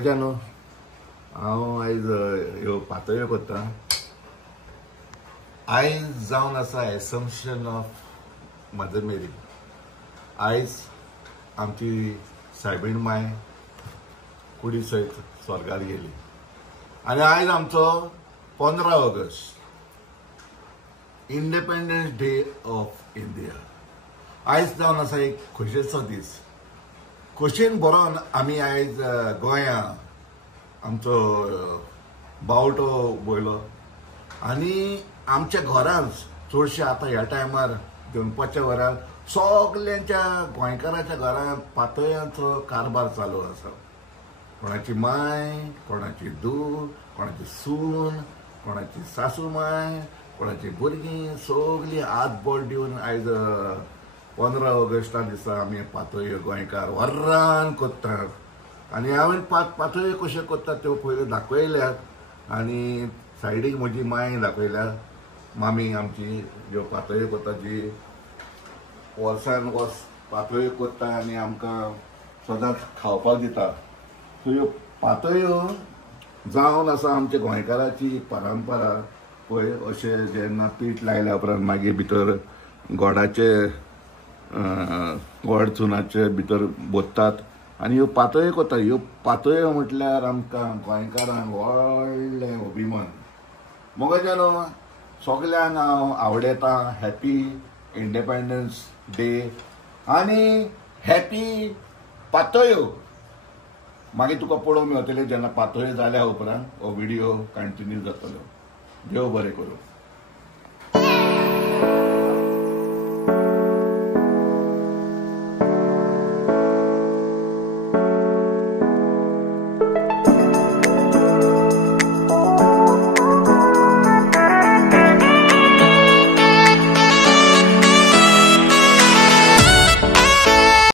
मजा न्हू हांव आयज ह्यो पातळ्यो करता. आयज जावन आसा एसम्पशन ऑफ मदर मेरी. आयज आमची सायबीण माय कुडी सयत स्वर्गार गेली आनी आयज आमचो 15 August independence day of India. आयज जावन आसा एक खोशयेचो दीस. खोशयेन बरोवन आमी आयज गोंया आमचो बावटो बोयलो आनी आमच्या घरांत चडशे आतां ह्या टायमार दनपारच्या वरार सगल्यांच्या गोंयकारांच्या घरांत पातळ्यांचो कारबार चालू आसा. कोणाची माय, कोणाची धूव, कोणाची सून, कोणाची सासू माय, कोणाची भुरगीं सगलीं हात बोट दिवन आयज 15 ऑगस्टा दिसा आमी पातळ्यो गोंयकार वरान करतात. आनी हांवें पातळ्यो कश्यो करतात त्यो पयलीं दाखयल्यात आनी सायडीक म्हजी माय दाखयल्या. मामी आमची ज्यो पातळ्यो करता जी वर्सान वर्स पातळ्यो करता आनी आमकां सदांच खावपाक दिता. सो ह्यो पातळ्यो जावन आसा आमच्या गोंयकाराची परंपरा. पळय अशें जेन्ना पीठ लायल्या उपरांत मागीर भितर गोडाचे गोड चुनाचे भितर बोत्तात आनी ह्यो पातळ्यो करतात. ह्यो पातळ्यो म्हटल्यार आमकां गोंयकारांक व्हडलें अभिमान. मोगाच्या न्हू सगल्यांक हांव आवडयता हॅपी इंडिपेंडन्स डे आनी हॅपी पातळ्यो. मागीर तुका पळोवंक मेळटलें जेन्ना पातळ्यो जाल्या उपरांत हो व्हिडिओ कंटिन्यू जातलो. देव बरें करूं.